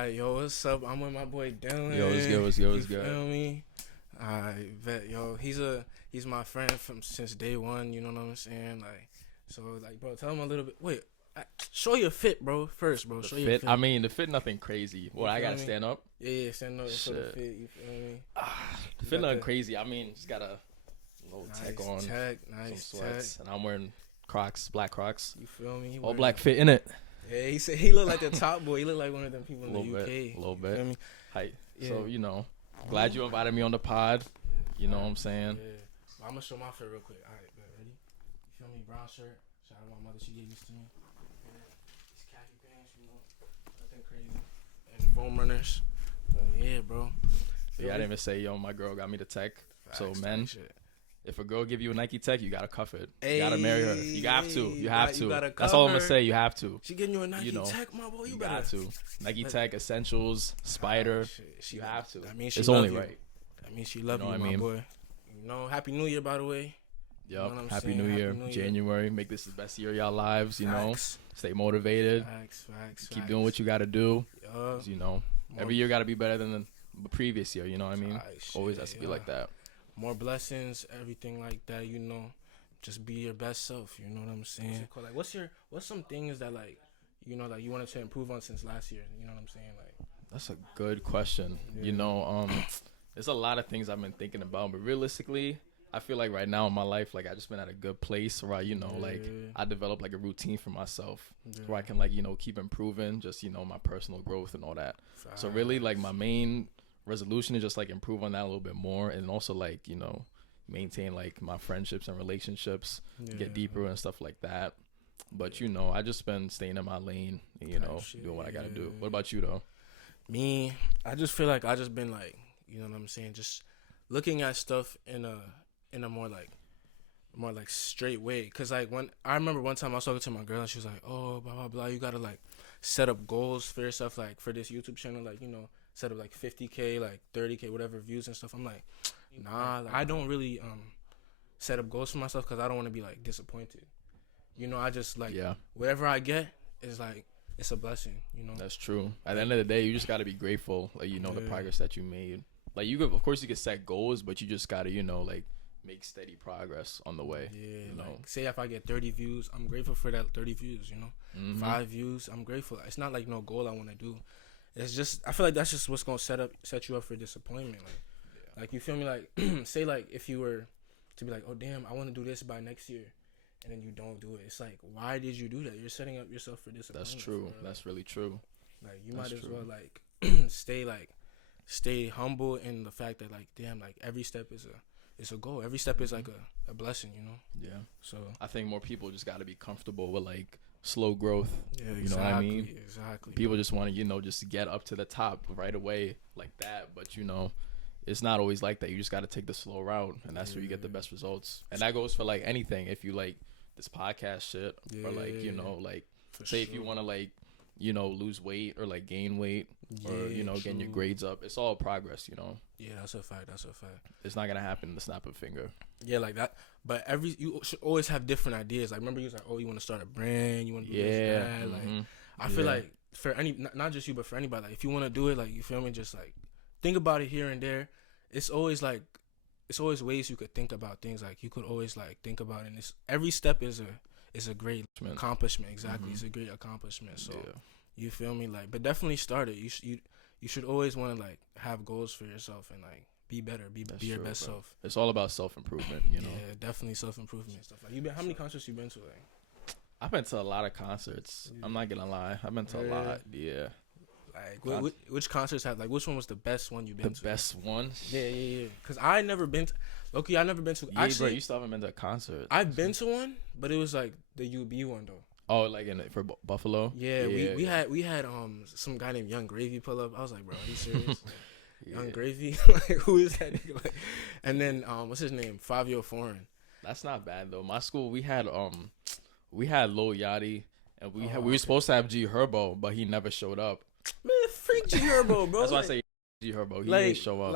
Alright, yo, what's up? I'm with my boy Dillon. Yo, what's good? You feel me? Alright, bet, yo. He's my friend since day one. You know what I'm saying? Bro, tell him a little bit. Wait, show your fit, bro. First, bro. Show your fit. I mean, the fit, nothing crazy. What, I gotta stand up? Yeah, stand up for the fit. You feel me? The fit, nothing crazy. I mean, just got a little tech on, nice some sweats, tech. and I'm wearing Crocs, black Crocs. You feel me? All black fit in it. Yeah, he said he looked like the top boy. He looked like one of them people in the UK. A little bit. You feel me? Height. Yeah. So, glad you invited me on the pod. You know what I'm saying? Yeah. Well, I'm going to show my fit real quick. All right, ready? You feel me? Brown shirt. Shout out to my mother. She gave this to me. These khaki pants, nothing crazy. And foam runners. But yeah, bro. Yeah, I didn't even say, my girl got me the tech. So, men, shit. if a girl give you a Nike tech, you got to cuff it. Hey, you got to marry her. You have to. You have to. gotta That's all I'm going to say. You have to. She getting you a Nike tech, my boy. You better. Got to. Nike Tech, Essentials, Spider. She have to. That means it's only right. That means she love you, what I my mean? boy. Happy New Year, by the way. Yup. Happy New Year. January. Make this the best year of y'all lives, Facts. Stay motivated. Facts. Keep doing what you got to do. Yup. Every year got to be better than the previous year, you know what I mean? Always has to be like that. More blessings, everything like that, Just be your best self, you know what I'm saying? Like, what's some things that, you wanted to improve on since last year, you know what I'm saying? That's a good question. Yeah. There's a lot of things I've been thinking about, but realistically, I feel like right now in my life, I just been at a good place where I developed a routine for myself where I can keep improving, just my personal growth and all that. So really, my main resolution is just improve on that a little bit more, and also maintain my friendships and relationships, get deeper and stuff like that. But I just been staying in my lane and doing what I gotta do. What about you though? Me, I just feel like I just been you know what I'm saying, just looking at stuff in a more straight way. Cause when I remember one time I was talking to my girl and she was like, oh, blah blah blah, you gotta set up goals for yourself, for this YouTube channel, set up 50K, 30K, whatever views and stuff. I'm like, nah, I don't really set up goals for myself because I don't want to be disappointed. I just whatever I get is it's a blessing. That's true. At the end of the day, you just gotta be grateful. The progress that you made. Of course, you can set goals, but you just gotta make steady progress on the way. Yeah. Say if I get 30 views, I'm grateful for that 30 views. 5 views, I'm grateful. It's not no goal I want to do. It's just I feel like that's just what's gonna set you up for disappointment. You feel me? Say if you were to be oh damn, I want to do this by next year, and then you don't do it. It's why did you do that? You're setting up yourself for disappointment. That's true. That's really true. You might as well stay humble in the fact that damn, every step is a goal. Every step is a blessing. Yeah. So I think more people just got to be comfortable with slow growth. Yeah, exactly. You know what I mean? Exactly. People just want to just get up to the top right away like that, but it's not always like that. You just got to take the slow route, and that's where you get the best results. And that goes for anything. If you this podcast shit, or say if you want to lose weight or or getting your grades up, it's all progress. Yeah, that's a fact. It's not gonna happen in the snap of a finger. Yeah, that. But you should always have different ideas. Remember, you was you want to start a brand, you want to do this, that. I feel for not just you, but for anybody, if you want to do it, you feel me, just think about it here and there. It's always it's always ways you could think about things. You could always think about it. And every step is a great accomplishment. Exactly, it's a great accomplishment. So you feel me, but definitely start it. You should always want to have goals for yourself and be better, be your best self. It's all about self improvement, Yeah, definitely self improvement stuff. How many concerts you been to? I've been to a lot of concerts. I'm not gonna lie, I've been to a lot. Yeah. Which concerts which one was the best one you've been to? The best one? Yeah. Because I never been to. Okay, I never been to. Yeah, actually, bro, you still haven't been to a concert. I've been to one, but it was the UB one though. Oh, for Buffalo? Yeah, we had some guy named Young Gravy pull up. I was like, bro, are you serious? Young Gravy, who is that nigga? And then what's his name? 5 Year Foreign. That's not bad though. My school we had Lil Yachty, and we were supposed to have G Herbo, but he never showed up. Man, freak G Herbo, bro. That's why I say G Herbo. He didn't show up.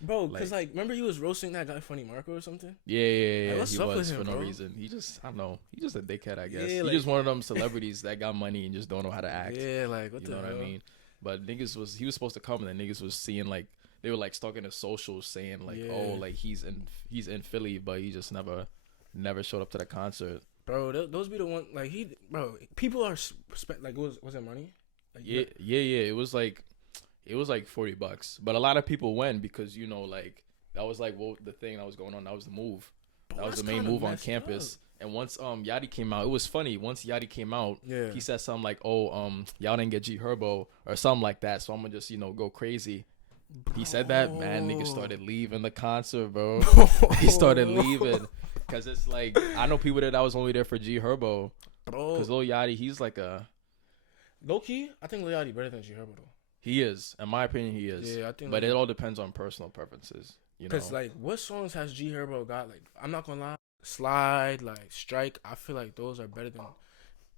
Bro, because remember you was roasting that guy Funny Marco or something? Yeah. What's he up was with him, for no bro? reason. He just, I don't know. He just a dickhead, I guess. Yeah, he just one of them celebrities that got money and just don't know how to act. Yeah, what you the know hell? what I mean? But he was supposed to come, and then niggas was seeing like they were like stalking his socials saying like, oh, like he's in Philly, but he just never showed up to the concert. Bro, those be the one like people are like was it money? Like, yeah. It was like $40, but a lot of people went because like that was like the thing that was going on. That was the move. That was the main move on campus. Up. And once Yachty came out, it was funny. Once Yachty came out, he said something like, "Oh, y'all didn't get G Herbo or something like that, so I'm gonna just go crazy." Bro. He said that, man. Niggas started leaving the concert, bro. He started leaving because it's like I know people that was only there for G Herbo, bro. Because Lil Yachty, he's like a low key. I think Lil Yachty better than G Herbo though. He is, in my opinion, he is. Yeah, I think. But it all depends on personal preferences. Because like, what songs has G Herbo got? Like, I'm not gonna lie. Slide, like Strike, I feel like those are better than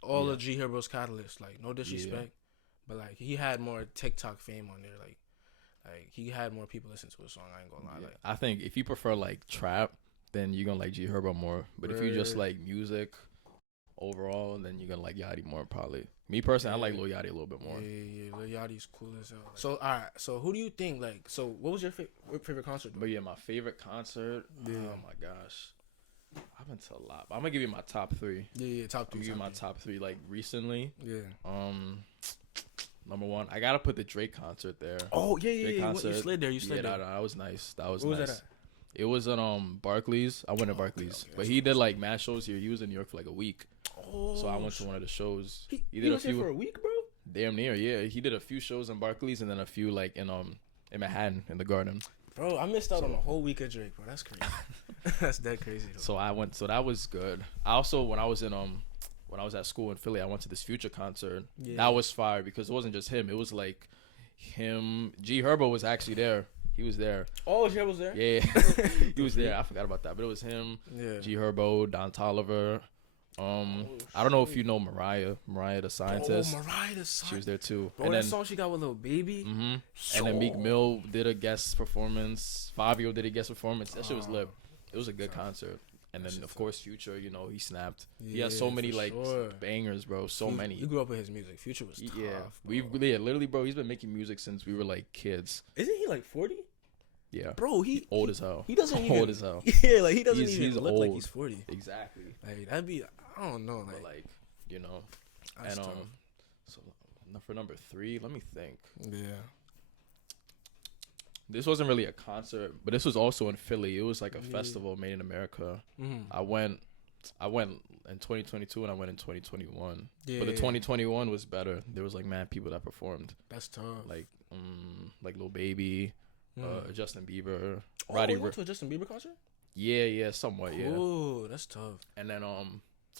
all of G Herbo's catalysts. Like, no disrespect, but like he had more TikTok fame on there. Like he had more people listen to his song. I ain't gonna lie. Like, I think if you prefer like trap, then you're gonna like G Herbo more. But if you just like music overall, then you're gonna like Yachty more probably. Me personally, I like Lil Yachty a little bit more. Yeah, Lil Yachty's cool as hell. So all right, so who do you think like? So what was your favorite concert? Though? But yeah, my favorite concert. Yeah. Oh my gosh. I've been to a lot. But I'm gonna give you my top 3. Yeah, top 3. I'm gonna give you my top 3 like recently. Yeah. Number 1, I gotta put the Drake concert there. Oh yeah. Concert. You slid there. there. That was nice. That was Where nice. Was that at? It was at Barclays. I went to Barclays, but he did like mad shows here. He was in New York for like a week. Oh. So I went to one of the shows. He did a few for a week, bro. Damn near, yeah. He did a few shows in Barclays and then a few like in Manhattan in the Garden. Bro, I missed out on a whole week of Drake, bro. That's crazy. That's dead crazy. Though. So I went. So that was good. I also when I was at school in Philly, I went to this Future concert. Yeah. That was fire because it wasn't just him. It was like him. G Herbo was actually there. He was there. Oh, G Herbo was there. Yeah, he was there. I forgot about that, but it was him. Yeah. G Herbo, Don Toliver. I don't know if you know Mariah the Scientist. Oh, Mariah the Scientist. She was there too. Bro, and that song she got with Lil Baby. Mm-hmm. And then Meek Mill did a guest performance. Fabio did a guest performance. That shit was lit. It was a good concert. And then of course Future, he snapped. He has so many bangers, bro. So many. You grew up with his music. Future was tough. Yeah, literally, bro. He's been making music since we were like kids. Isn't he like 40? Yeah, bro, he's old as hell. He doesn't old as hell. Yeah, like he doesn't even look like he's 40. Exactly. Like that'd be, I don't know, like and tough. So for number 3, let me think. Yeah. This wasn't really a concert, but this was also in Philly. It was like a festival made in America. Mm-hmm. I went in 2022 and I went in 2021. Yeah, but the 2021 was better. There was like mad people that performed. That's tough. Like Lil Baby. Justin Bieber, Roddy. You went to a Justin Bieber concert? Yeah, somewhat. Yeah. Oh, that's tough. And then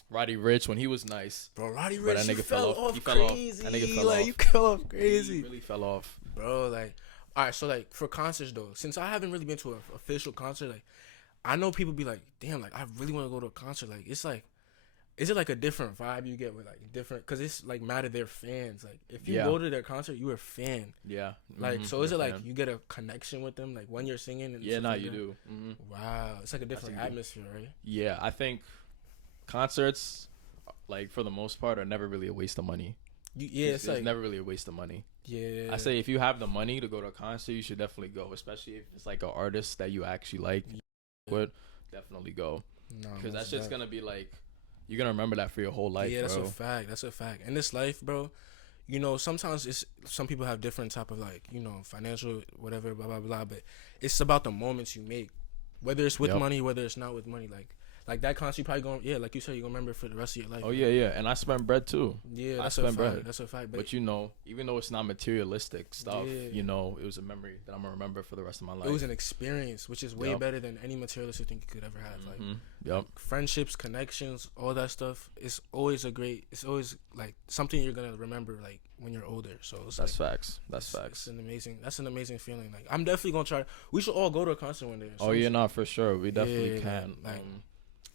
Roddy Ricch when he was nice. Bro, Roddy Ricch, that nigga fell off crazy. That nigga fell off. You fell off crazy. He really fell off. Bro, like, all right. So like for concerts though, since I haven't really been to an official concert, like I know people be like, damn, like I really want to go to a concert. Like it's like. Is it like a different vibe you get with like different? Because it's like matter their fans. Like if you go to their concert, you're a fan. Yeah. Like so, is it like you get a connection with them? Like when you're singing. And you do. Mm-hmm. Wow, it's like a different atmosphere, right? Yeah, I think concerts, like for the most part, are never really a waste of money. It's like never really a waste of money. Yeah. I say if you have the money to go to a concert, you should definitely go. Especially if it's like an artist that you actually like. Would definitely go. Because that's just gonna be like. You're going to remember that for your whole life, that's a fact. That's a fact. In this life, bro, sometimes some people have different type of, like, financial, whatever, blah, blah, blah. But it's about the moments you make. Whether it's with money, whether it's not with money. Like that concert, you probably going, like you said, you're going to remember for the rest of your life. Oh, yeah. And I spent bread, too. Yeah, that's a fact. That's a fact. But, even though it's not materialistic stuff, it was a memory that I'm going to remember for the rest of my life. It was an experience, which is way better than any materialistic thing you could ever have. Like friendships, connections, all that stuff. It's always like something you're going to remember, like, when you're older. So that's facts. That's facts. That's an amazing feeling. Like, I'm definitely going to try. We should all go to a concert one day. So for sure. We definitely can. Like,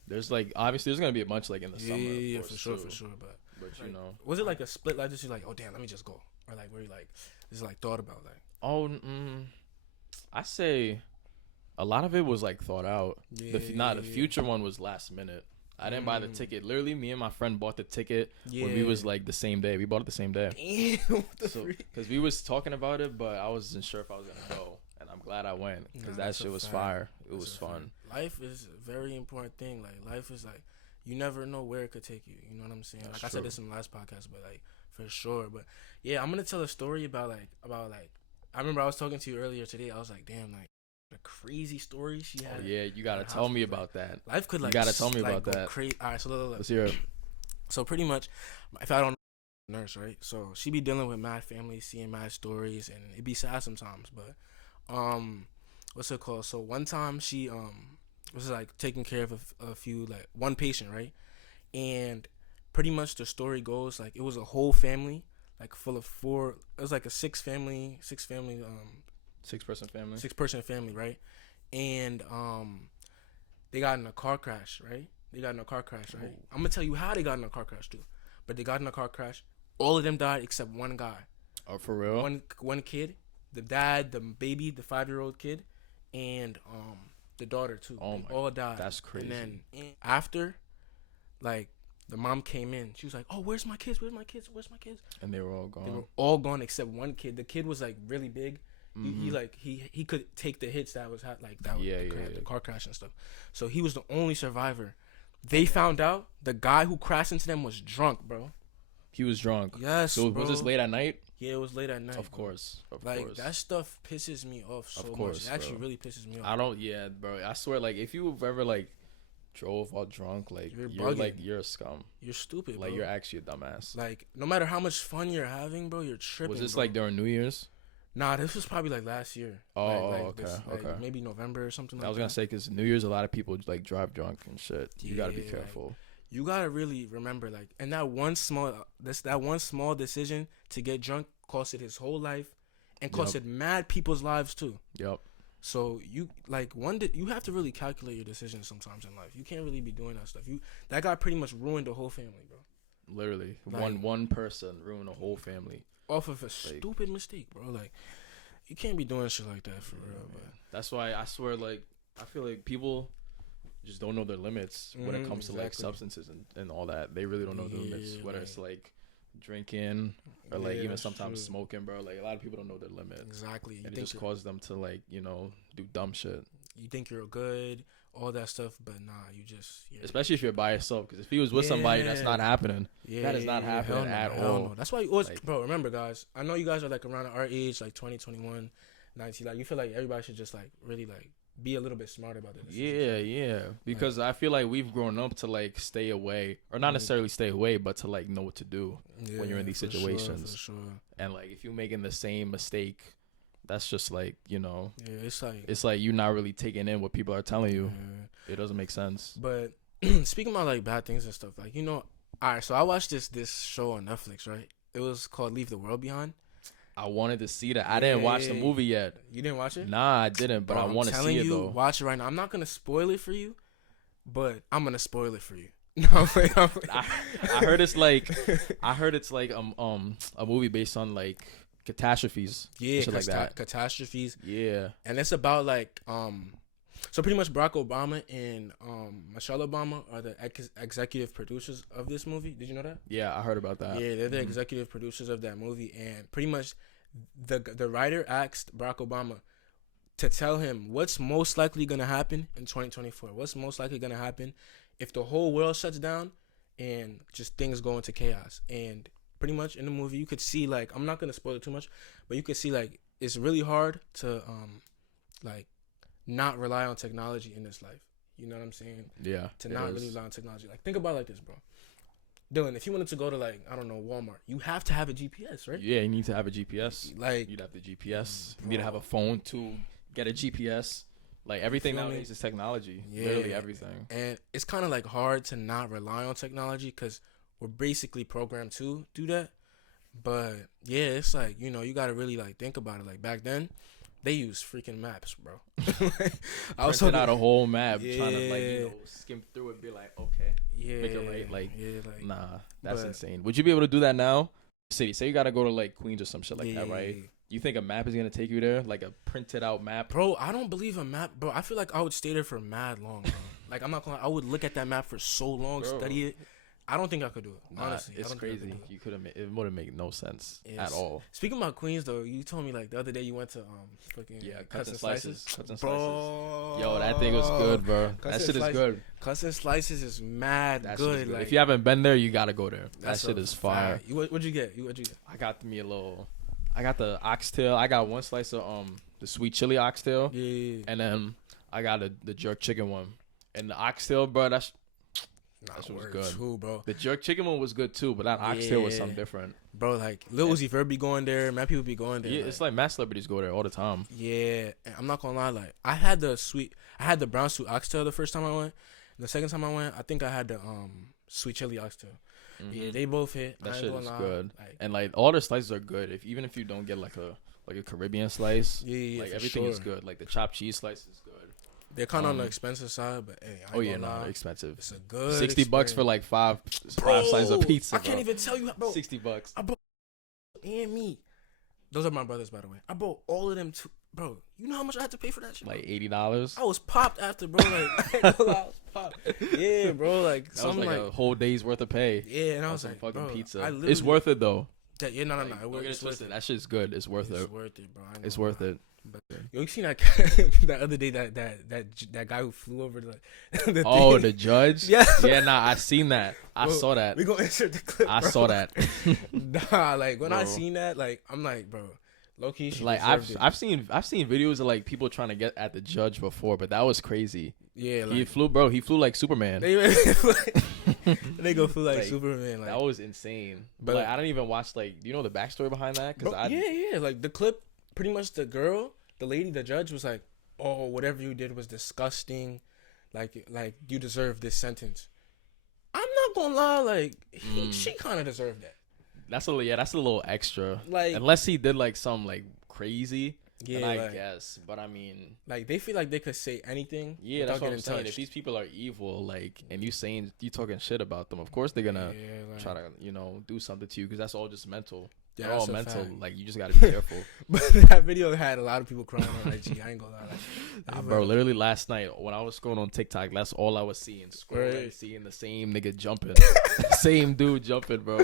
there's like obviously there's gonna be a bunch like in the summer. Yeah, for sure. But like, was it like a split? Like just like, oh damn, let me just go, or like where you like just like thought about like? I say a lot of it was like thought out. The Future one was last minute. I didn't buy the ticket. Literally, me and my friend bought the ticket when we was like the same day. We bought it the same day. Damn, because we was talking about it, but I wasn't sure if I was gonna go, and I'm glad I went because that shit was fire. It was fun. Life is a very important thing. Like life is like you never know where it could take you. You know what I'm saying? That's like true. I said this in the last podcast, but like for sure. But yeah, I'm gonna tell a story about I remember I was talking to you earlier today. I was like, damn, like. The crazy story she had. Oh, yeah, you gotta tell me about that. Life could like. You gotta tell me about that. All right, so look. Let's hear it. So pretty much, if I don't know, nurse, right? So she be dealing with mad families, seeing mad stories, and it be sad sometimes. But what's it called? So one time she was like taking care of a few like one patient, right? And pretty much the story goes like it was a whole family, like full of four. It was like a six person family, right? And they got in a car crash, right? I'm gonna tell you how they got in a car crash too. But they got in a car crash. All of them died except one guy. Oh, for real? One kid, the dad, the baby, the 5-year-old kid, and the daughter too. Oh they all died. That's crazy. And then after, like, the mom came in. She was like, "Oh, where's my kids? Where's my kids? And they were all gone. They were all gone except one kid. The kid was like really big. He could take the hits that was the car crash and stuff. So he was the only survivor. They found out the guy who crashed into them was drunk, bro. He was drunk. Yes, so bro. Was this late at night? Yeah, it was late at night. Of course. That stuff pisses me off so much. It actually really pisses me off. Bro. I swear, like, if you've ever like drove while drunk, like you're a scum. You're stupid, bro. Like you're actually a dumbass. Like no matter how much fun you're having, bro, you're tripping. Was this bro. Like during New Year's? Nah, this was probably like last year. Okay. Maybe November or something like that. I was gonna say because New Year's, a lot of people like drive drunk and shit. You gotta be careful. Like, you gotta really remember, like, and that one small decision to get drunk costed his whole life, and costed mad people's lives too. Yep. So you you have to really calculate your decisions sometimes in life. You can't really be doing that stuff. That guy pretty much ruined the whole family, bro. Literally, like, one person ruined a whole family off of a stupid mistake, bro. Like, you can't be doing shit like that for real, bro. That's why I swear, like, I feel like people just don't know their limits when it comes to like substances and all that. They really don't know their limits. Whether it's like drinking or like even sometimes smoking, bro. Like a lot of people don't know their limits. Exactly. And it just causes them to like, do dumb shit. You think you're good, all that stuff, but nah, you just especially if you're by yourself. Because if he was with somebody, that's not happening. That is not happening at all. No. That's why you always, like, bro. Remember, guys. I know you guys are like around our age, like 20, 21, 19. Like you feel like everybody should just like really like be a little bit smarter about this. Yeah. Because I feel like we've grown up to like stay away, or not necessarily stay away, but to like know what to do when you're in these situations. For sure. And like if you're making the same mistake, that's just like, it's like you're not really taking in what people are telling you. It doesn't make sense. But speaking about like bad things and stuff, like, all right, so I watched this show on Netflix, right? It was called Leave the World Behind. I wanted to see that. I didn't watch the movie yet. You didn't watch it? Nah, I didn't, but I want to see it though. Watch it right now. I'm not gonna spoil it for you, but I'm gonna spoil it for you. No, I heard it's like a movie based on like catastrophes. Yeah, shit like that. Catastrophes. Yeah, and it's about like so pretty much Barack Obama and Michelle Obama are the executive producers of this movie. Did you know that? Yeah, I heard about that. Yeah, they're the executive producers of that movie, and pretty much the writer asked Barack Obama to tell him what's most likely gonna happen in 2024. What's most likely gonna happen if the whole world shuts down and just things go into chaos. And pretty much in the movie, you could see, like, I'm not gonna spoil it too much, but you could see like it's really hard to like not rely on technology in this life. You know what I'm saying? Yeah. To not really rely on technology. Like, think about it like this, bro. Dylan, if you wanted to go to, like, I don't know, Walmart, you have to have a GPS, right? Yeah, you need to have a GPS. Like, you'd have the GPS. You need to have a phone to get a GPS. Like, everything nowadays is technology. Yeah. Literally everything. And it's kind of like hard to not rely on technology because we're basically programmed to do that. But yeah, it's like, you got to really like think about it. Like, back then, they use freaking maps, bro. I was printed out a whole map, trying to like skim through it, be like, okay, make it right. Like, nah, that's insane. Would you be able to do that now? Say you gotta go to like Queens or some shit like that, right? You think a map is gonna take you there, like a printed out map? Bro, I don't believe a map, bro. I feel like I would stay there for mad long, bro. Like I'm not gonna. I would look at that map for so long, study it. I don't think I could do it. Honestly, it's crazy. You couldn't. It wouldn't make no sense at all. Speaking about Queens, though, you told me like the other day you went to fucking Cuts and Slices. Bro, yo, that thing was good, bro. That shit is good. Cuts and Slices is mad good. Like, if you haven't been there, you gotta go there. That shit is fire. What'd you get? I got me a little. I got the oxtail. I got one slice of the sweet chili oxtail. Yeah. And then I got the jerk chicken one. And the oxtail, bro, that was good too, bro. The jerk chicken one was good too, but that oxtail was something different, bro. Like Lil Uzi Vert be going there, mad people be going there. Yeah, it's like mad celebrities go there all the time. Yeah, and I'm not gonna lie. Like I had the brown sweet oxtail the first time I went. And the second time I went, I think I had the sweet chili oxtail. Mm-hmm. Yeah, they both hit. That shit is good, and like all the slices are good. Even if you don't get like a Caribbean slice, like everything is good. Like the chopped cheese slice is good. They're kind of on the expensive side, but hey, they're expensive. It's a good $60 for like five slices of pizza. I can't even tell you, bro. $60. I bought and me. Those are my brothers, by the way. I bought all of them too, bro. You know how much I had to pay for that shit? Like $80. I was popped after, bro. Like I was popped. Yeah, bro. Like that was like a whole day's worth of pay. Yeah, and I was like, fucking bro, pizza. It's worth it though. Yeah, no. It's worth it. That shit's good. It's worth it. It's worth it, bro. It's worth it. But, yo, you seen that that other day that guy who flew over the thing? The judge? Yeah. Yeah, nah, I seen that. I saw that. We gonna insert the clip, I saw that. Nah, like when I seen that, like I'm like, bro, low key. Like I've seen videos of like people trying to get at the judge before, but that was crazy. Yeah, like, he flew like Superman. They go flew like Superman. Like, that was insane. But like I didn't even watch like. Do you know the backstory behind that? Yeah. Like the clip, pretty much the lady, the judge was like, "Oh, whatever you did was disgusting. Like you deserve this sentence." I'm not gonna lie, like she kind of deserved that. That's a little extra. Like unless he did like some like crazy. Yeah, I guess, but I mean, like they feel like they could say anything. Yeah, that's what I'm saying. If these people are evil, like, and you talking shit about them, of course they're gonna try to do something to you because that's all just mental. Yeah, they're all mental. Fact. Like you just gotta be careful. But that video had a lot of people crying on IG. I ain't gonna lie. Bro, literally last night when I was scrolling on TikTok, that's all I was seeing. Seeing the same nigga jumping, same dude jumping, bro.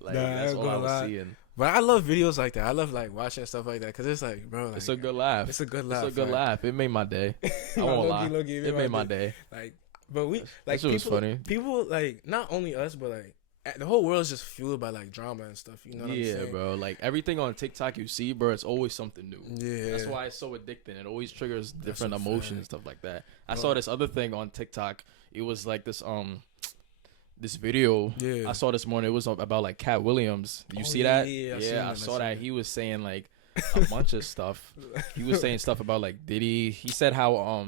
Like that's all I was seeing. But I love videos like that. I love like watching stuff like that because it's like, bro, like, it's a good laugh. It's a good laugh. It's a good laugh. It made my day. I won't lie. It made my day. Like, but we like people, was funny. People like not only us, but like the whole world is just fueled by like drama and stuff. You know what I'm saying? Yeah, bro. Like everything on TikTok you see, bro, it's always something new. Yeah, that's why it's so addicting. It always triggers different emotions and stuff like that. I saw this other thing on TikTok. It was like this video I saw this morning. It was about like Cat Williams. Did you see that? Yeah, I saw that. He was saying like a bunch of stuff. He was saying stuff about like Diddy. He said how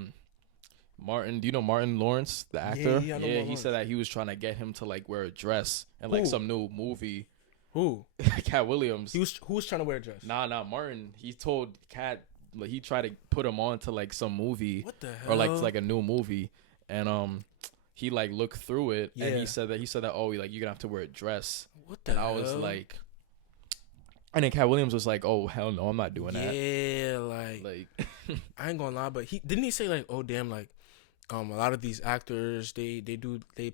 Martin, do you know Martin Lawrence, the actor? Yeah, he said that he was trying to get him to like wear a dress in like some new movie. Who? Cat Williams. Who was trying to wear a dress? Nah, Martin. He told Cat, like, he tried to put him on to like some movie. What the hell? Or like a new movie, and he like looked through it and he said that oh, like you're gonna have to wear a dress. What the hell? I was like, and then Cat Williams was like, oh hell no, I'm not doing that. Yeah, like I ain't gonna lie, but he say like, oh damn, like a lot of these actors they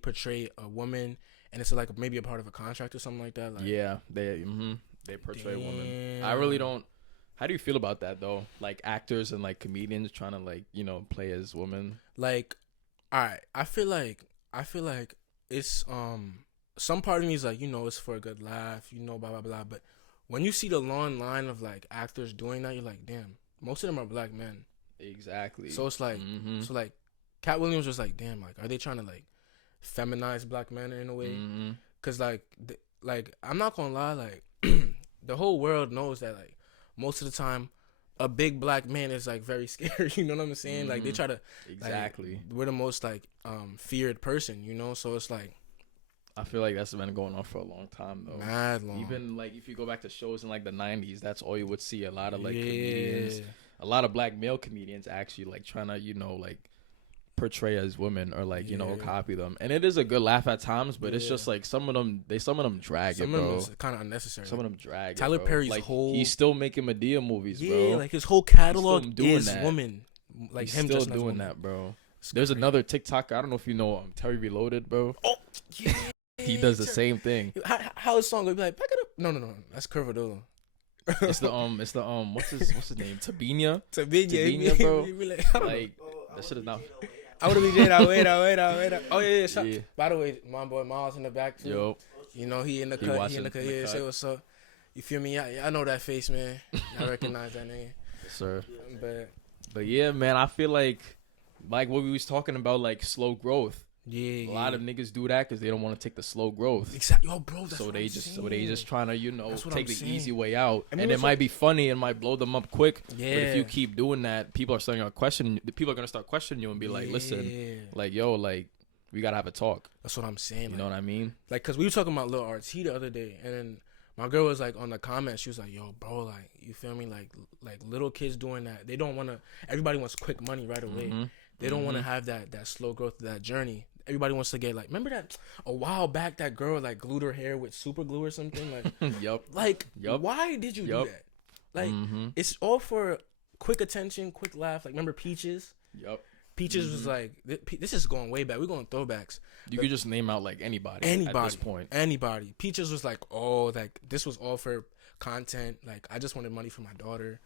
portray a woman and it's like maybe a part of a contract or something like that. Like, yeah, they portray a woman. I really don't. How do you feel about that though? Like actors and like comedians trying to like play as women. Like, all right, I feel like it's some part of me is like it's for a good laugh, blah blah blah. But when you see the long line of like actors doing that, you're like, damn, most of them are black men. Exactly. So it's like, so like, Cat Williams was like, damn, like, are they trying to like feminize black men in a way? Cause like I'm not gonna lie, like the whole world knows that like most of the time a big black man is like very scary. You know what I'm saying? Like they try to we're the most like feared person. So it's like. I feel like that's been going on for a long time though. Mad long. Even like if you go back to shows in like the 90s, that's all you would see. A lot of like comedians, a lot of black male comedians actually like trying to like portray as women or like copy them, and it is a good laugh at times, but it's just like some of them drag it, bro. Some of them is kind of unnecessary. Some of them drag Tyler it, bro. Perry's like, whole he's still making Madea movies, bro. Yeah, like his whole catalog is women. Like he's him still just doing that, bro. There's another TikTok. I don't know if you know Terry Reloaded, bro. Oh, yeah. He does the same thing. How his song would be like, back it up. No. That's Curvadillo. It's the what's his name? Tabinha, bro. Like, that shit is not. I would have been Jada. Wait. Oh yeah. By the way, my boy Miles in the back too. Yo. You know he in the cut. Yeah, say what's up. You feel me? I know that face, man. I recognize that name. Yes, sir. But yeah, man. I feel like what we was talking about, like slow growth. Yeah, a lot of niggas do that because they don't want to take the slow growth. Exactly, yo, bro. That's so they just trying to take the easy way out, I mean, and it might be funny and might blow them up quick. Yeah. But if you keep doing that, people are starting to question. People are gonna start questioning you and be like, "Listen, like yo, like we gotta have a talk." That's what I'm saying. You know what I mean? Like, cause we were talking about Lil RT the other day, and then my girl was like on the comments. She was like, "Yo, bro, like you feel me? Like little kids doing that. They don't want to. Everybody wants quick money right away. Mm-hmm. They don't want to have that slow growth, that journey." Everybody wants to get like, remember that a while back that girl like glued her hair with super glue or something like. Yup. Like, why did you do that? Like, it's all for quick attention, quick laugh. Like, remember Peaches? Yup. Peaches was like, this is going way back. We're going throwbacks. You could just name out like anybody at this point. Anybody. Peaches was like, oh, like this was all for content. Like, I just wanted money for my daughter.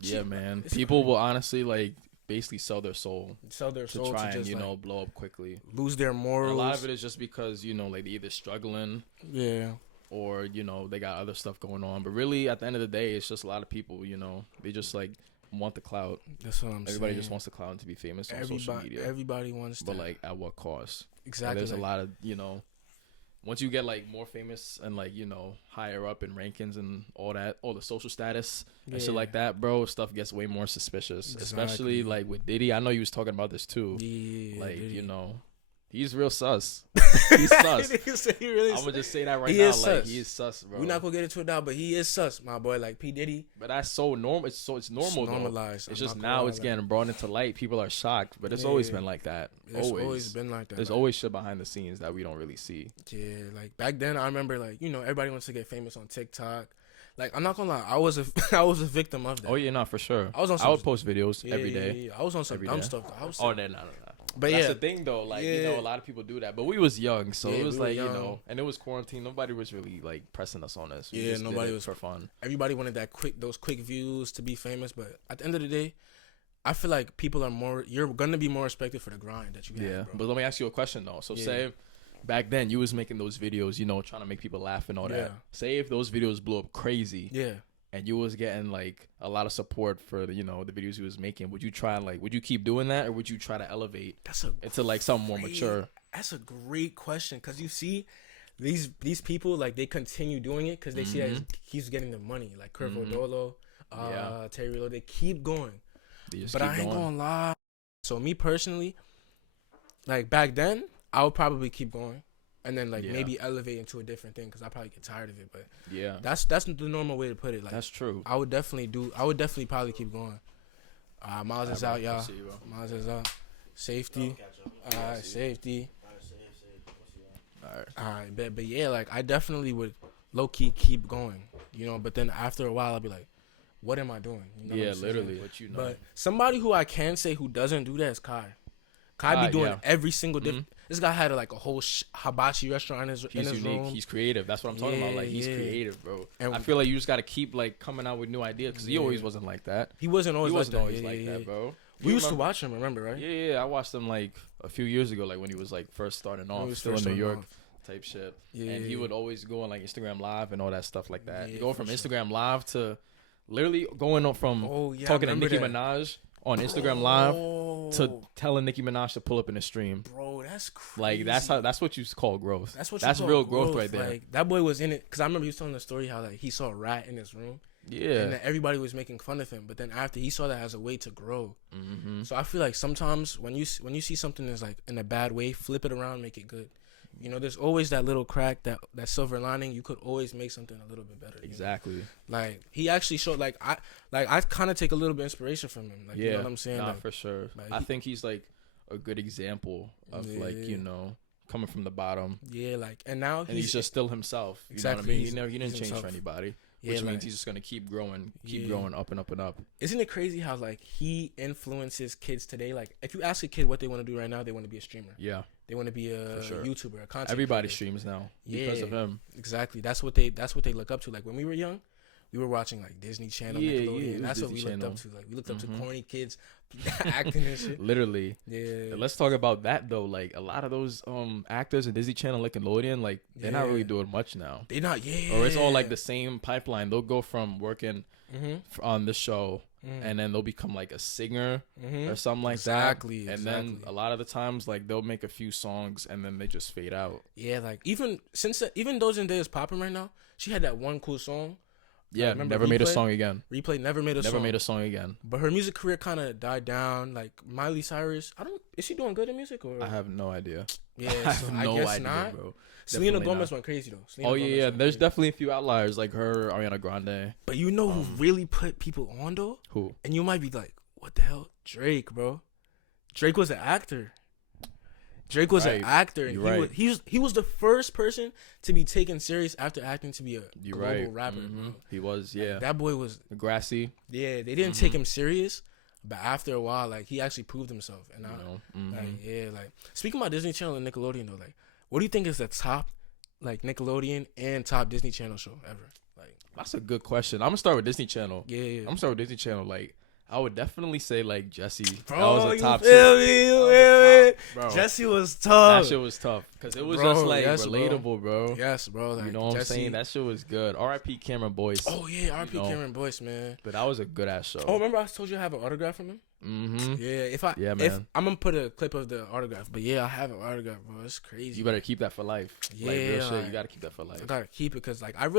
Yeah, man. People will honestly like basically sell their soul to try and just, blow up quickly, lose their morals. A lot of it is just because like they're either struggling, or they got other stuff going on. But really, at the end of the day, it's just a lot of people. They just like want the clout. That's what I'm saying. Everybody just wants the clout and to be famous on social media. Everybody wants, but like at what cost? Exactly. And there's a lot of once you get like more famous and like higher up in rankings and all the social status and shit like that, bro, stuff gets way more suspicious. Exactly. Especially like with Diddy. I know you was talking about this too. Yeah, like Diddy. He's real sus. He's sus. I'm gonna just say that right now. Like he is sus, bro. We're not gonna get into it now, but he is sus, my boy. Like P Diddy. But that's so normal. It's normal. It's normalized. It's just now it's getting brought into light. People are shocked, but it's always been like that. It's always been like that. There's always shit behind the scenes that we don't really see. Yeah, like back then, I remember like everybody wants to get famous on TikTok. Like I'm not gonna lie, I was a victim of that. Oh yeah, no, for sure. I would post videos every day. Yeah. I was on some dumb stuff. No. But that's the thing though, like a lot of people do that, but we was young, so it was like and it was quarantine. Nobody was really like pressing us on this. Nobody was for fun. Everybody wanted those quick views to be famous, but at the end of the day, I feel like people are you're gonna be more respected for the grind that you have. Yeah, but let me ask you a question though. So say back then you was making those videos, trying to make people laugh and all that. Say if those videos blew up crazy. Yeah. And you was getting like a lot of support for the the videos you was making. Would you keep doing that, or would you try to elevate into like something more mature? That's a great question, because you see these people like they continue doing it because they see that he's getting the money. Like Curvadillo, Terry Reloaded, they keep going. But I ain't gonna lie. So me personally, like back then, I would probably keep going. And then maybe elevate into a different thing, because I probably get tired of it. But that's the normal way to put it. Like that's true. I would definitely probably keep going. Miles is out, y'all. Miles is out. Safety. Safety. All right. But yeah, like I definitely would low key keep going. But then after a while, I'll be like, what am I doing? Literally. But somebody who I can say who doesn't do that is Kai. Kai be doing every single different. This guy had a whole hibachi restaurant in his unique. room. He's creative. That's what I'm talking about. Like he's creative, bro. And I feel like you just gotta keep like coming out with new ideas, because he always wasn't like that. He wasn't always like that, bro. We used to watch him, remember, right? Yeah. I watched him like a few years ago, like when he was like first starting off, still in New York type shit. Yeah. And he would always go on like Instagram Live and all that stuff like that. Go from Instagram Live to literally going on from talking to Nicki Minaj on Instagram Live to telling Nicki Minaj to pull up in the stream. Bro, that's crazy. Like that's what you call growth. That's real growth right there. Like that boy was in it, because I remember he was telling the story how like he saw a rat in his room. Yeah. And then everybody was making fun of him, but then after he saw that as a way to grow. Mm-hmm. So I feel like sometimes when you see something that's like in a bad way, flip it around, make it good. There's always that little crack, that silver lining. You could always make something a little bit better. Exactly. Like he actually showed I kind of take a little bit of inspiration from him. Like, you know what I'm saying? Nah, for sure. Like, I think he's like a good example of coming from the bottom. Yeah, like and now he's just still himself. You know what I mean? He didn't change for anybody. which means he's just gonna keep growing up and up and up. Isn't it crazy how like he influences kids today? Like if you ask a kid what they want to do right now, they want to be a streamer. Yeah, they want to be a YouTuber, a content. Everybody streams now because of him. Exactly. That's what they look up to. Like when we were young, we were watching like Disney Channel, Nickelodeon. That's what we looked up to. Like we looked up to corny kids acting and shit. Literally. Yeah. Let's talk about that though. Like a lot of those actors in Disney Channel, Nickelodeon, like they're not really doing much now. They're not. Yeah. Or it's all like the same pipeline. They'll go from working on the show, and then they'll become like a singer or something like that. And then a lot of the times, like they'll make a few songs and then they just fade out. Yeah. Like even though Zendaya is popping right now, she had that one cool song. Yeah, never made a song again. Replay never made a song again. But her music career kind of died down. Like Miley Cyrus, is she doing good in music or? I have no idea. Yeah, I have no idea, not. Bro. Selena Gomez went crazy though. There's definitely a few outliers like her, Ariana Grande. But you know who really put people on though? Who? And you might be like, what the hell? Drake, bro. Drake was an actor. Drake was an actor, and he was the first person to be taken serious after acting to be a global rapper. Bro. He was, like, that boy was grassy. Yeah, they didn't take him serious, but after a while, like he actually proved himself. And like speaking about Disney Channel and Nickelodeon though, like what do you think is the top like Nickelodeon and top Disney Channel show ever? Like that's a good question. I'm gonna start with Disney Channel. Yeah. I'm gonna start with Disney Channel. Like I would definitely say like Jesse. Bro, that was a top two. Jesse was tough. That shit was tough because it was just like relatable, bro. Yes, bro. Like, you know what I'm saying? That shit was good. R.I.P. Cameron Boyce. Oh yeah, R.I.P. Cameron Boyce, man. But that was a good ass show. Oh, remember I told you I have an autograph from him? Yeah. If I'm gonna put a clip of the autograph, but yeah, I have an autograph, bro. It's crazy. You better keep that for life. Yeah, like, real shit, you gotta keep that for life. I gotta keep it because like I'm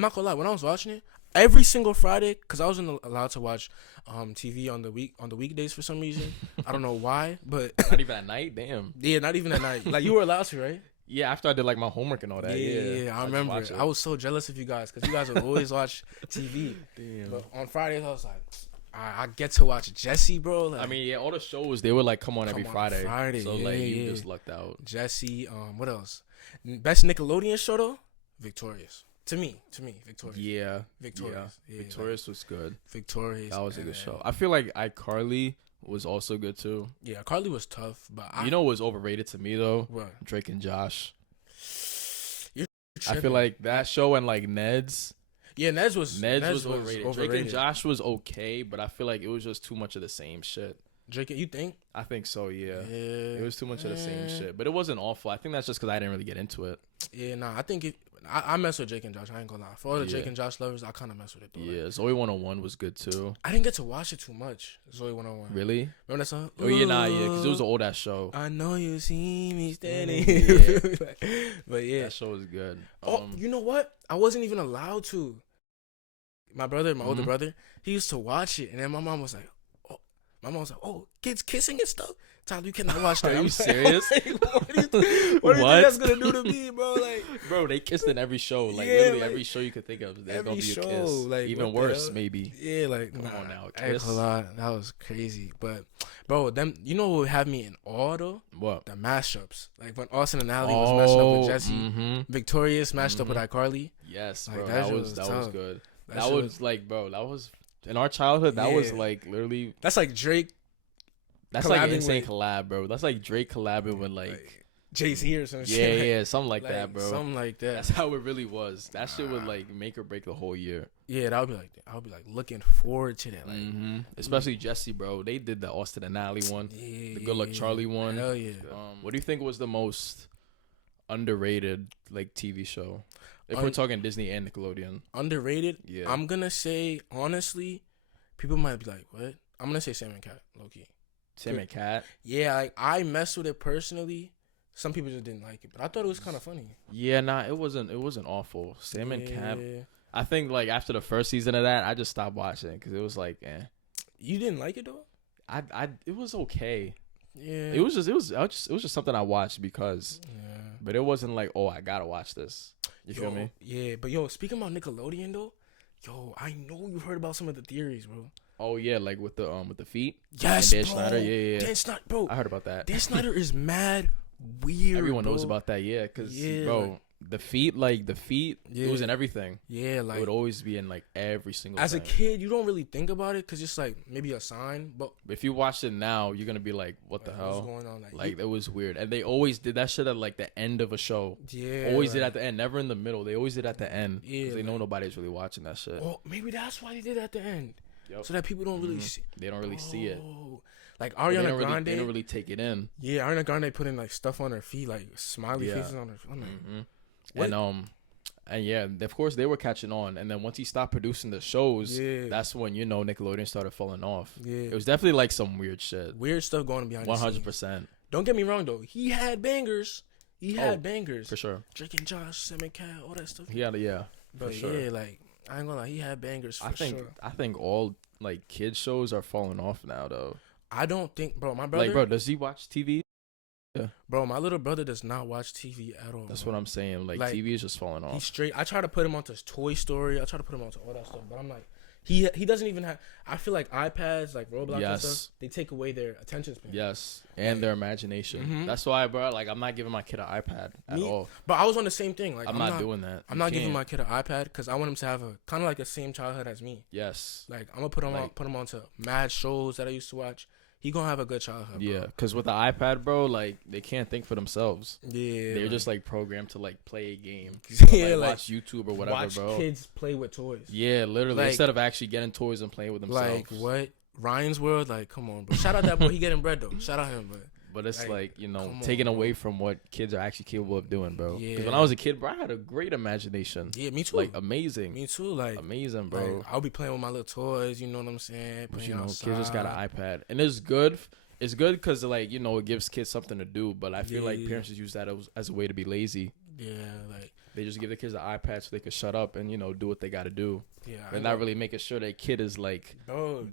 not gonna lie. When I was watching it, every single Friday, because I wasn't allowed to watch TV on the weekdays for some reason. I don't know why, but not even at night. Damn. Yeah, not even at night. Like you were allowed to, right? Yeah, after I did like my homework and all that. Yeah, I remember. I was so jealous of you guys because you guys would always watch TV. Damn. But on Fridays, I was like, I get to watch Jesse, bro. Like, I mean, yeah, all the shows they would like come on every Friday. So like you just lucked out. Jesse, what else? Best Nickelodeon show though? Victorious. To me, Victorious. Yeah. Victorious. Yeah, Victorious was good. Victorious. That was a good show. I feel like iCarly was also good too. Yeah, iCarly was tough, but you know what was overrated to me though? What? Drake and Josh. I feel like that show and like Ned's. Yeah, Ned's was overrated. Drake and Josh was okay, but I feel like it was just too much of the same shit. Drake, you think? I think so, yeah. It was too much of the same shit, but it wasn't awful. I think that's just because I didn't really get into it. Yeah, I think I mess with Drake and Josh. I ain't gonna lie. For all the Drake and Josh lovers, I kind of mess with it. Though, yeah, like. Zoe 101 was good too. I didn't get to watch it too much. Zoe 101. Really? Remember that song? Oh yeah, because it was an old ass show. I know you see me standing. But yeah, that show was good. You know what? I wasn't even allowed to. My older brother, he used to watch it, and then my mom was like, "Oh, kids kissing and stuff." Tyler, you cannot watch that. Are you serious? What do you think that's gonna do to me, bro? Like, bro, they kissed in every show. Like, literally every show you could think of, there's gonna be a kiss. Like, even worse, maybe. Yeah, like, come on now, kiss. That was crazy. But, bro, you know what would have me in awe though? What? The mashups. Like when Austin and Ally was mashed up with Jesse, Victorious mashed up with iCarly. Yes, bro, that was good. That was like, bro, that was in our childhood. That was like literally. That's like Drake. That's like an insane collab, bro. That's like Drake collabing with like Jay-Z or some shit. Yeah, something like that, bro. Something like that. That's how it really was. That shit would like make or break the whole year. Yeah, I would be like looking forward to that. Like, especially Jesse, bro. They did the Austin and Ally one, the Good Luck Charlie one. Hell yeah. What do you think was the most underrated like TV show? If we're talking Disney and Nickelodeon. Underrated? Yeah. I'm gonna say honestly, people might be like, what? I'm gonna say Sam and Cat, low key. Sam and Cat? Yeah, like I messed with it personally. Some people just didn't like it, but I thought it was kind of funny. Yeah, it wasn't awful. Sam and Cat. I think like after the first season of that, I just stopped watching because it was like, You didn't like it though? It was okay. Yeah. It was just something I watched because. Yeah. But it wasn't like, oh, I gotta watch this. You feel me? Yeah, but speaking about Nickelodeon though, I know you heard about some of the theories, bro. Oh yeah, like with the feet. Yes, Dan bro. Schneider. Yeah. Dan Schneider, bro. I heard about that. Dan Schneider is mad weird. Everyone knows about that, yeah. Cause bro, the feet, it was in everything. Yeah, like it would always be in like every single. As thing. a kid, you don't really think about it because it's like maybe a sign. But if you watch it now, you're gonna be like, "What the hell? What's going on?" Like it was weird, and they always did that shit at like the end of a show. Yeah, always did at the end, never in the middle. They always did at the end. Yeah, they know nobody's really watching that shit. Oh, maybe that's why they did it at the end, so that people don't really see. They don't really see it. Like Ariana Grande, they don't really take it in. Yeah, Ariana Grande putting like stuff on her feet, like smiley faces on her. And yeah, of course they were catching on. And then once he stopped producing the shows, that's when Nickelodeon started falling off. Yeah, it was definitely like some weird shit, weird stuff going on behind. 100%. Don't get me wrong though, he had bangers. He had bangers for sure. Drake and Josh, Salmon Cat, all that stuff. He had but for sure. Yeah, like I ain't gonna lie, he had bangers. Sure. I think all like kids shows are falling off now though. I don't think, bro. My brother, like, bro, does he watch TV? Yeah, bro. My little brother does not watch TV at all. That's what I'm saying. Like TV is just falling off. He's straight. I try to put him onto Toy Story. I try to put him onto all that stuff, but I'm like, he doesn't even have. I feel like iPads, like Roblox and stuff, they take away their attention span. Yes, and their imagination. That's why, bro. Like, I'm not giving my kid an iPad at all. But I was on the same thing. Like, I'm not doing that. I'm not giving my kid an iPad because I want him to have a kind of like the same childhood as me. Yes. Like, I'm gonna put him onto mad shows that I used to watch. He gonna have a good childhood. Yeah, because with the iPad, bro, like they can't think for themselves. Yeah, they're just like programmed to like play a game. Yeah, like watch YouTube or whatever, bro. Watch kids play with toys. Yeah, literally, like, instead of actually getting toys and playing with themselves. Like what? Ryan's World, like come on, bro. Shout out that boy. He getting bread though. Shout out him, but it's like taking away from what kids are actually capable of doing, bro. Yeah. Because when I was a kid, bro, I had a great imagination. Yeah, me too. Like amazing. Me too. Like amazing, bro. Like, I'll be playing with my little toys. You know what I'm saying? But kids just got an iPad, and it's good. It's good because, like, it gives kids something to do. But I feel like parents just use that as a way to be lazy. Yeah, like. They just give the kids an iPad so they can shut up and, do what they got to do. Yeah. They're not really making sure that kid is, like,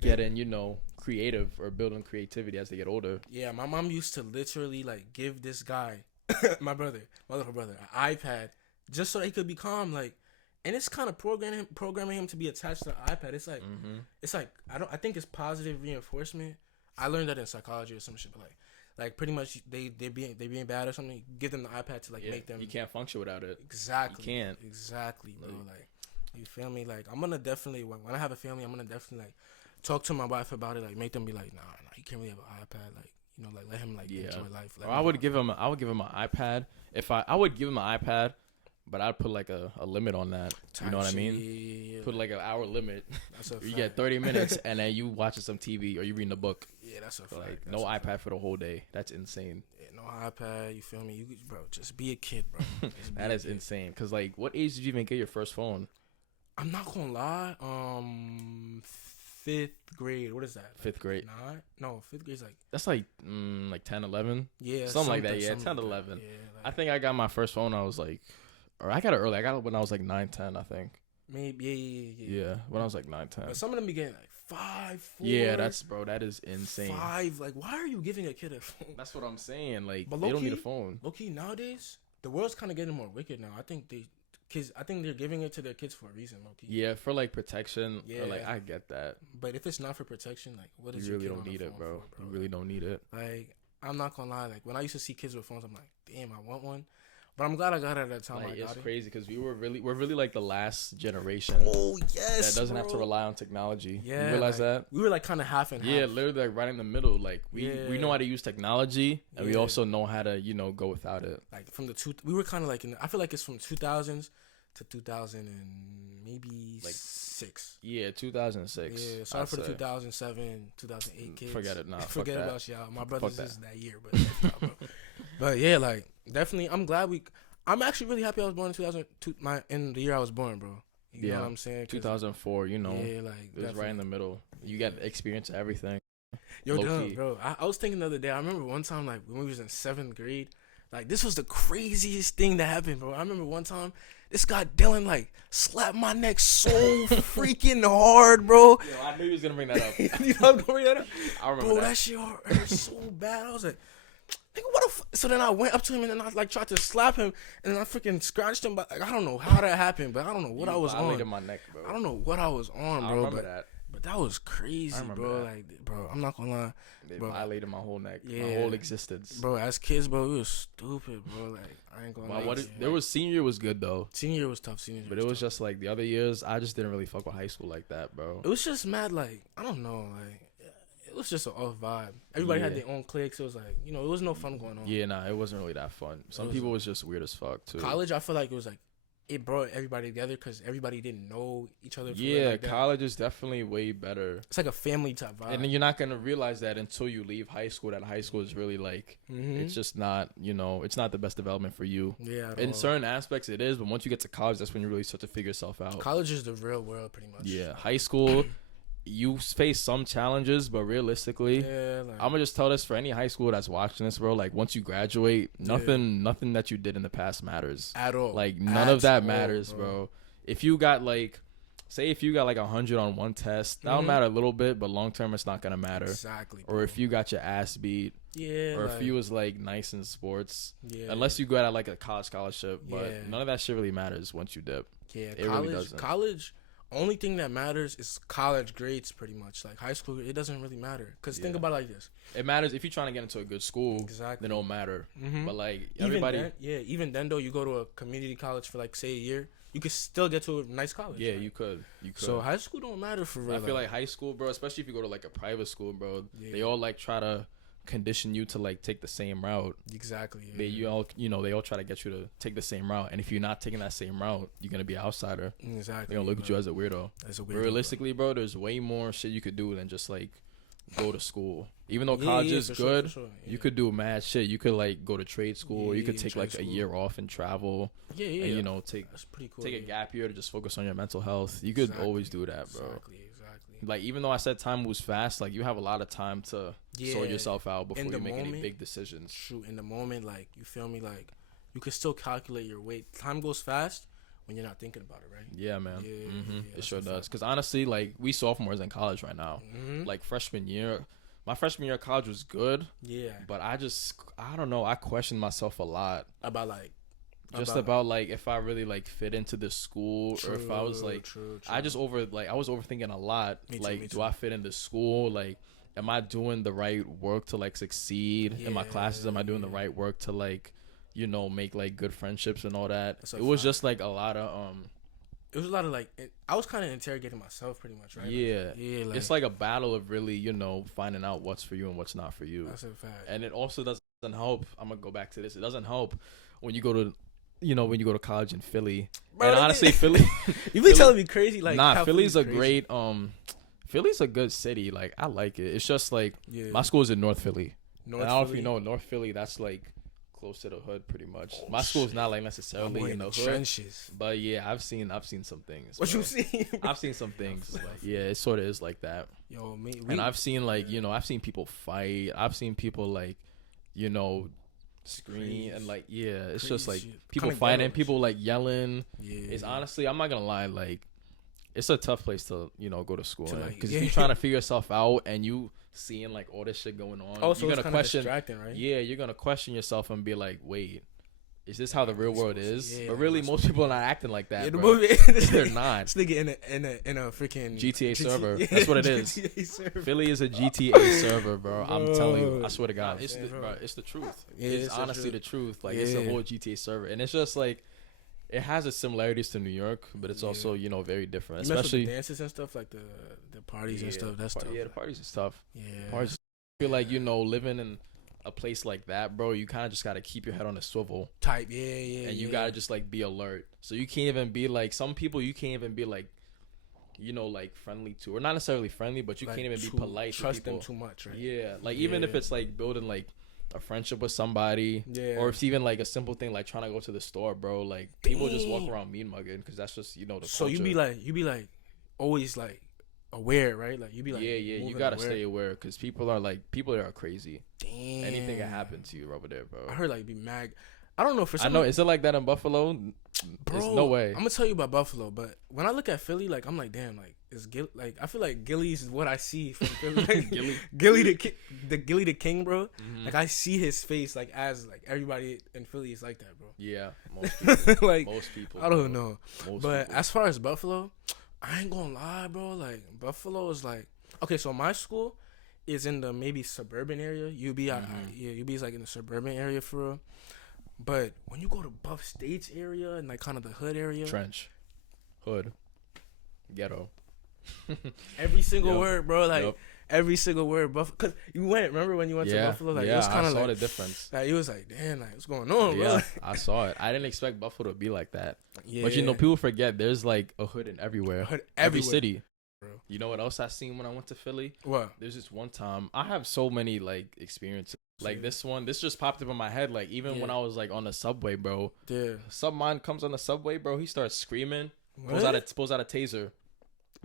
getting, creative or building creativity as they get older. Yeah, my mom used to literally, like, give this guy, my little brother, an iPad just so he could be calm, like. And it's kind of programming him to be attached to the iPad. It's like, I think it's positive reinforcement. I learned that in psychology or some shit, but like pretty much they being bad or something. Give them the iPad to make them. You can't function without it. Exactly. You can't. Exactly, bro. Like you feel me? Like I'm gonna definitely when I have a family, I'm gonna definitely like talk to my wife about it. Like make them be like, nah, you can't really have an iPad. Like let him enjoy life. I would give him an iPad. I would give him an iPad. But I'd put like a limit on that. You know what I mean? Yeah. Put like an hour limit. That's a fact. You get 30 minutes and then you watching some TV or you reading a book. Yeah, that's a fact. Like no iPad for the whole day. That's insane. Yeah, no iPad. You feel me? Bro, just be a kid, bro. That is insane. Cause like, what age did you even get your first phone? I'm not gonna lie. 5th grade. What is that? 5th grade. 5th grade's like. That's like 10, 11. Yeah, something like that. Yeah, 10, 11. Yeah, I think I got my first phone. I was like. Or I got it early. I got it when I was like 9, 10, I think. Maybe, yeah. When I was like 9, 10. But some of them be getting like 5, 4. Yeah, that is insane. 5, like why are you giving a kid a phone? That's what I'm saying. Like but they don't need a phone. Low-key, nowadays, the world's kind of getting more wicked now. I think they're giving it to their kids for a reason, low-key. Yeah, for like protection. Yeah. Or like I get that. But if it's not for protection, like what is you really don't need it, bro. You really don't need it. Like I'm not gonna lie. Like when I used to see kids with phones, I'm like, damn, I want one. But I'm glad I got it at that time. Like, it's crazy because we're really like the last generation. Oh yes, that doesn't have to rely on technology. Yeah, you realize that we were like kind of half and half. Yeah, literally like right in the middle. Like we know how to use technology and we also know how to go without it. Like from we were kind of like I feel like it's from 2000s to 2000 and maybe like 6. Yeah, 2006. Yeah, sorry for the 2007, 2008 kids. Forget it, forget about y'all. My brother's is that year, but yeah, like definitely. I'm actually really happy I was born in 2002. In the year I was born, bro. You know what I'm saying? 2004. Yeah, like it was right in the middle. You got to experience everything. Yo, bro. I was thinking the other day. I remember one time, like when we was in 7th grade. Like this was the craziest thing that happened, bro. I remember one time this guy Dillon like slapped my neck so freaking hard, bro. Yo, I knew he was gonna bring that up. You know I was gonna bring that up? I remember that shit hurt so bad. I was like, nigga, what the so then I went up to him and then I like tried to slap him and then I freaking scratched him. But like, I don't know how that happened, but I don't know what I was on. My neck, bro. I don't know what I was on, bro. I remember that. But that was crazy, bro. That. Like, bro, I'm not gonna lie. They violated my whole neck, yeah, my whole existence. Bro, as kids, bro, we was stupid, bro. Like, I ain't gonna lie. There was senior year was good though. Senior year was tough. But it was just like the other years, I just didn't really fuck with high school like that, bro. It was just mad, like, I don't know, like. It was just an off vibe. Everybody had their own cliques. It was like, you know, it was no fun going on. Yeah, nah, it wasn't really that fun. Some people was just weird as fuck too. College, I feel like it was like, it brought everybody together because everybody didn't know each other. Yeah, like college is definitely way better. It's like a family type vibe. And then you're not going to realize that until you leave high school, that high school is really like, it's just not, you know, it's not the best development for you. Yeah. In certain aspects it is, but once you get to college, that's when you really start to figure yourself out. College is the real world pretty much. Yeah, high school... You face some challenges, but realistically, I'm gonna just tell this for any high school that's watching this, bro. Like, once you graduate, nothing that you did in the past matters at all. Like, none of that matters, bro. If you got like, say, if you got like 100 on one test, that'll matter a little bit, but long term, it's not gonna matter. Exactly. Or if you got your ass beat, or if you was like nice in sports, unless you got like a college scholarship, but none of that shit really matters once you dip. Yeah, it really doesn't. College. Only thing that matters is college grades, pretty much. Like high school, it doesn't really matter. Cause think about it like this: it matters if you're trying to get into a good school. Exactly, then it'll matter. But like everybody, even then though, you go to a community college for like say a year, you could still get to a nice college. Yeah, right? You could. So high school don't matter for real. I feel like high school, bro, especially if you go to like a private school, bro, they all like try to condition you to like take the same route. Exactly. They all try to get you to take the same route, and if you're not taking that same route, you're gonna be an outsider. Exactly. They're gonna look at you as a weirdo. Realistically, bro, there's way more shit you could do than just like go to school. Even though college is good, you could do mad shit. You could like go to trade school. You could take like a year off and travel. And you know, that's pretty cool. Take a gap year to just focus on your mental health. You could always do that, bro. Exactly. Like, even though I said time moves fast, like, you have a lot of time to sort yourself out before you make any big decisions. True. In the moment, like, you feel me? Like, you can still calculate your weight. Time goes fast when you're not thinking about it, right? Yeah, man. It sure does. Because, honestly, like, we sophomores in college right now. Like, freshman year. My freshman year of college was good. Yeah. But I don't know. I questioned myself a lot. About, like, about like if I really like fit into this school, or if I was like I was overthinking a lot. Me too. Do I fit in this school? Like, am I doing the right work to like succeed in my classes? Am I doing the right work to like, you know, make like good friendships and all that? It was just like a lot of it was a lot of like I was kind of interrogating myself pretty much, right? Yeah. Like, it's like a battle of really, you know, finding out what's for you and what's not for you. That's a fact. And it also doesn't help. I'm gonna go back to this. It doesn't help when you go to college in Philly. Bro, and honestly, Philly, you be telling me crazy. Like, nah, Philly's a great, Philly's a good city. Like, I like it. It's just like, my school is in North Philly. I don't know if you know North Philly. That's like close to the hood, pretty much. My school is not like necessarily in the hood. Trenches. But yeah, I've seen some things. What you seen? I've seen some things. Like, yeah, it sort of is like that. Yo, and I've seen like, you know, I've seen people fight. I've seen people like, you know, scream and like it's just like people fighting, people like yelling. It's honestly, I'm not gonna lie, like, it's a tough place to, you know, go to school, because if you're trying to figure yourself out and you seeing like all this shit going on, so you're gonna question, right? You're gonna question yourself and be like, wait, is this how the real world is? But really, most people are not acting like that. Bro. They're not. This nigga in a freaking GTA server. That's what it is. Philly is a GTA server, bro. I'm telling you. I swear to God, it's the truth. It's honestly the truth. Like, it's a whole GTA server, and it's just like, it has its similarities to New York, but it's also, you know, very different. Especially with the dances and stuff, like the parties and stuff. That's tough. Yeah, the parties and stuff. Yeah, parties. I feel like, you know, living in a place like that, bro, you kind of just got to keep your head on a swivel type. And you got to just like be alert. So you can't even be like, some people you can't even be like, you know, like friendly to, or not necessarily friendly, but you like can't even be polite trust to people. Them too much, right? Yeah, like even if it's like building like a friendship with somebody, or if it's even like a simple thing like trying to go to the store, bro, like people just walk around mean mugging because that's just, you know, the so culture. you be like always like aware, right? Like, you be like, you gotta stay aware, because people are crazy. Damn, anything can happen to you over there, bro. I heard like be mad. I don't know for some. I know, is it like that in Buffalo? Bro, there's no way. I'm gonna tell you about Buffalo, but when I look at Philly, like, I'm like, damn, like, like, I feel like Gilly's is what I see from Philly. Like, Gilly the King, bro. Mm-hmm. Like, I see his face like as like everybody in Philly is like that, bro. Yeah, most people. Like, most people. I don't know, but as far as Buffalo, I ain't gonna lie, bro. Like Buffalo is like, okay, so my school is in the maybe suburban area. UB, UB is like in the suburban area for real. But when you go to Buff States area and like kind of the hood area, trench, hood, ghetto, every single word, bro. Like every single word, Buffalo. Cause you went. Remember when you went to Buffalo? Like it was kind of like I saw the difference. Like it was like, damn, like what's going on, bro? Yeah, I saw it. I didn't expect Buffalo to be like that. Yeah. But you know, people forget there's like a hood in everywhere. Every city. Bro. You know what else I seen when I went to Philly? What? There's this one time. I have so many like experiences. Like this just popped up in my head. Like even when I was like on the subway, bro. Yeah. Some man comes on the subway, bro. He starts screaming. What? Pulls out a taser.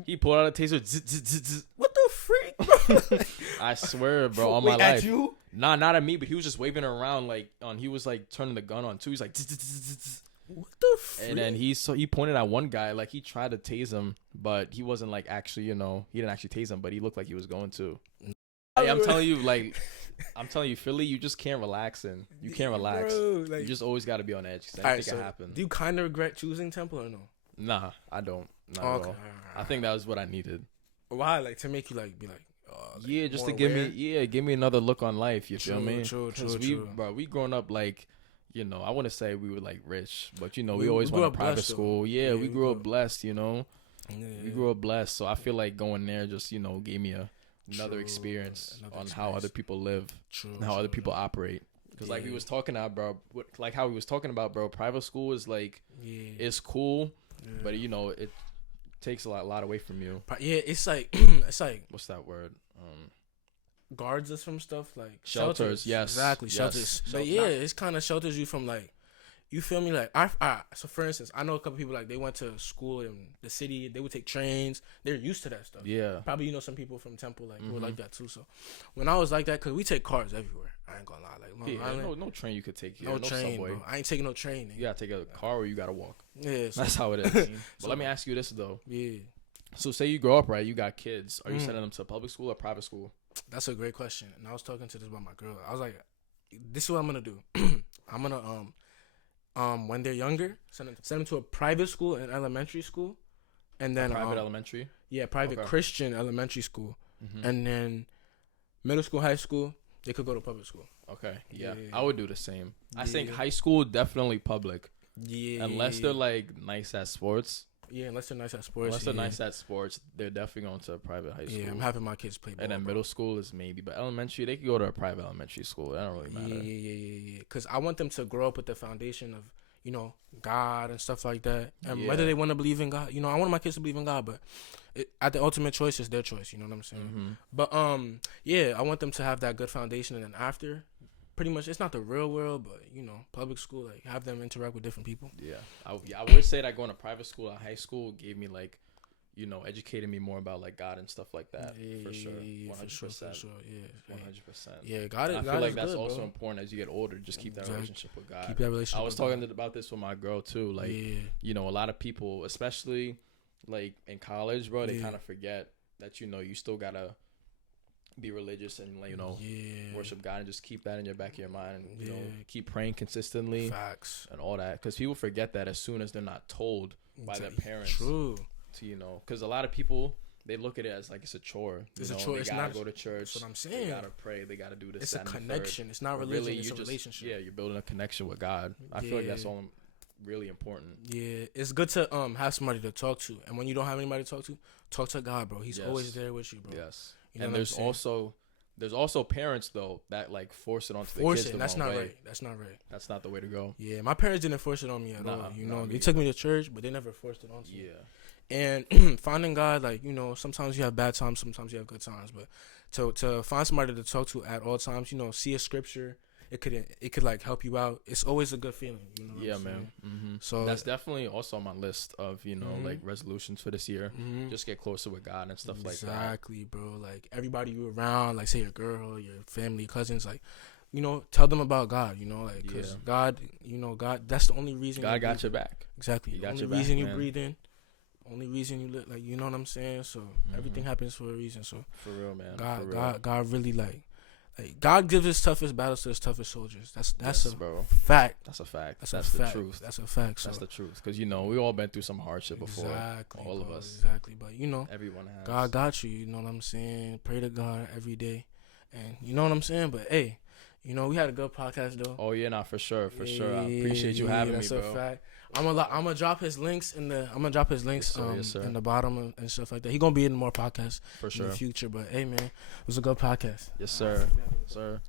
He pulled out a taser. What the freak, bro? I swear, bro, on my life. At you? Nah, not at me, but he was just waving around like he was like turning the gun on too. He's like, what the freak? and then he pointed at one guy like he tried to tase him, but he wasn't like actually, he didn't actually tase him, but he looked like he was going to. Hey, I'm telling you, Philly, you just can't relax and you can't relax. Bro, like, you just always got to be on edge because anything can happen. Do you kind of regret choosing Temple or no? Nah, I don't. Not at all. I think that was what I needed. Why? Like to make you like be like, just to give me another look on life. You feel me? True. We growing up like, I want to say we were like rich, but we always went to private school. Yeah, we grew up blessed. We grew up blessed. So I feel like going there just gave me another experience on how other people live, and how other people operate. Because like we was talking about, bro, how we was talking about, bro, private school is like, it's cool, but it takes a lot away from you. Yeah, it's like what's that word? Guards us from stuff like shelters. Yes, exactly, shelters. But it's kind of shelters you from like, you feel me? Like so for instance, I know a couple people like they went to school in the city. They would take trains. They're used to that stuff. Yeah, probably some people from Temple like who were like that too. So when I was like that, cause we take cars everywhere. I ain't gonna lie, like Long Island, no train you could take here. No train, subway. Bro. I ain't taking no train. You gotta take a car or you gotta walk. Yeah, that's how it is. But let me ask you this though. Yeah. So say you grow up, right? You got kids. Are you sending them to public school or private school? That's a great question. And I was talking to this about my girl. I was like, this is what I'm gonna do. I'm gonna when they're younger, send them to a private school and elementary school, and then private elementary. Yeah, private Christian elementary school, and then middle school, high school, they could go to public school. Okay, yeah. I would do the same. I think high school definitely public. Yeah, unless they're like nice at sports. Yeah, unless they're nice at sports. Unless they're nice at sports, they're definitely going to a private high school. Yeah, I'm having my kids play ball. And then middle school is maybe, but elementary, they could go to a private elementary school. That don't really matter. Yeah. Because I want them to grow up with the foundation of, God and stuff like that. And whether they want to believe in God, I want my kids to believe in God, but at the ultimate choice, it's their choice. You know what I'm saying? But, I want them to have that good foundation. And then after, pretty much, it's not the real world, but public school, like have them interact with different people. Yeah, I would say that going to private school at high school gave me like, educated me more about like God and stuff like that. For sure, 100%. For sure, yeah, 100%. Yeah, God. I feel like that's good, also important as you get older. Just keep that relationship with God. Keep that relationship. I was talking about this with my girl too. Like, a lot of people, especially like in college, bro, they kind of forget that you still gotta be religious and worship God and just keep that in your back of your mind and keep praying consistently. Facts and all that, because people forget that as soon as they're not told by their parents. True. To because a lot of people, they look at it as like it's a chore. It's a chore. They gotta go to church. That's what I'm saying. They gotta pray. They gotta do this. It's a connection. It's not religion. Really, it's a relationship. Yeah, you're building a connection with God. I feel like that's all really important. Yeah, it's good to have somebody to talk to, and when you don't have anybody to talk to God, bro. He's always there with you, bro. Yes. And there's also parents though that like force it onto the kids. That's not right. That's not right. That's not the way to go. Yeah, my parents didn't force it on me at all. They took me to church, but they never forced it onto me. Yeah. And finding God, like sometimes you have bad times, sometimes you have good times, but to find somebody to talk to at all times, see a scripture, it could like help you out. It's always a good feeling. Yeah, man. Mm-hmm. So that's definitely also on my list of like resolutions for this year. Just get closer with God and stuff like that. Exactly, bro. Like everybody you around, like say your girl, your family, cousins, like tell them about God. Like because God, God, that's the only reason God got your back. Exactly. He got the only reason you breathe in. Only reason you live, like what I'm saying. So everything happens for a reason. So for real, man. God really like Like, God gives his toughest battles to his toughest soldiers. That's Yes, a bro. fact. That's a fact. That's That's a the fact. truth. That's a fact. So That's the truth. Because, you know, we all been through some hardship before. exactly, All of bro, us. Exactly. But, you know, Everyone has. God got you. You know what I'm saying? Pray to God every day. And you know what I'm saying? But, hey, you know, we had a good podcast, though. Oh, yeah, nah, for sure. For sure. I appreciate you having me, bro. That's a fact. I'm gonna drop his links in the Yes, sir. in the bottom and stuff like that. He gonna be in more podcasts For sure. in the future. But hey, man, it was a good podcast. Yes, sir. Sir.